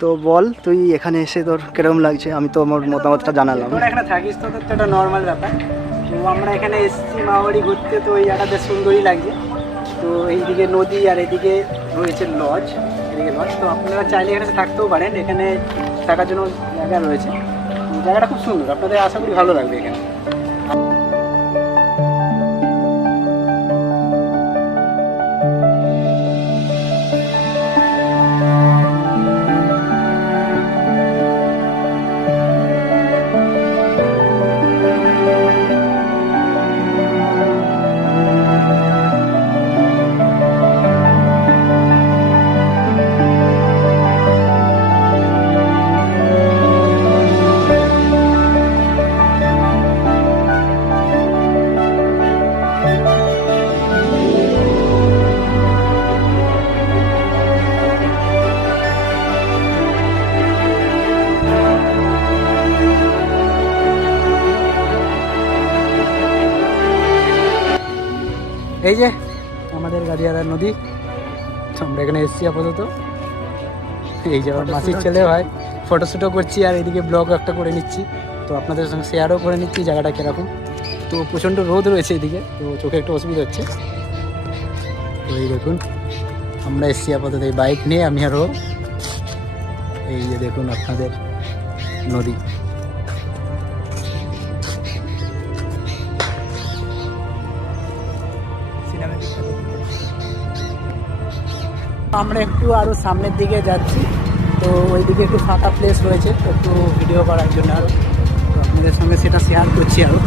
তো বল তুই এখানে এসে তোর কিরকম লাগছে? আমি তো আমার মতামতটা জানালাম। তোরা এখানে থাকিস তো তোর তো একটা নর্মাল ব্যাপার। তো আমরা এখানে এসেছি মাওয়ারি ঘুরতে, তো এই জায়গাটা বেশ সুন্দরই লাগছে। তো এইদিকে নদী আর এদিকে রয়েছে লজ, এদিকে লজ। তো আপনারা চাইলে এখানে থাকতেও পারেন, এখানে থাকার জন্য জায়গা রয়েছে। জায়গাটা খুব সুন্দর, আপনাদের আশা করি ভালো লাগবে এখানে। এই যে আমাদের গাদিয়ারা নদী, আমরা এখানে এসেছি আপাতত। এই যে আমার মাসির ছেলে ভাই, ফটোশ্যুটও করছি আর এদিকে ব্লগ একটা করে নিচ্ছি। তো আপনাদের সঙ্গে শেয়ারও করে নিচ্ছি জায়গাটা কীরকম। তো প্রচণ্ড রোদ রয়েছে এদিকে, তো চোখে একটু অসুবিধা হচ্ছে। তো এই দেখুন আমরা এসেছি আপাতত এই বাইক নিয়ে, আমি আরও। এই যে দেখুন আপনাদের নদী। আমরা একটু আরও সামনের দিকে যাচ্ছি, তো ওইদিকে একটু ফাঁকা প্লেস রয়েছে, একটু ভিডিও করার জন্য আরও। তো আপনাদের সঙ্গে সেটা শেয়ার করছি আরও।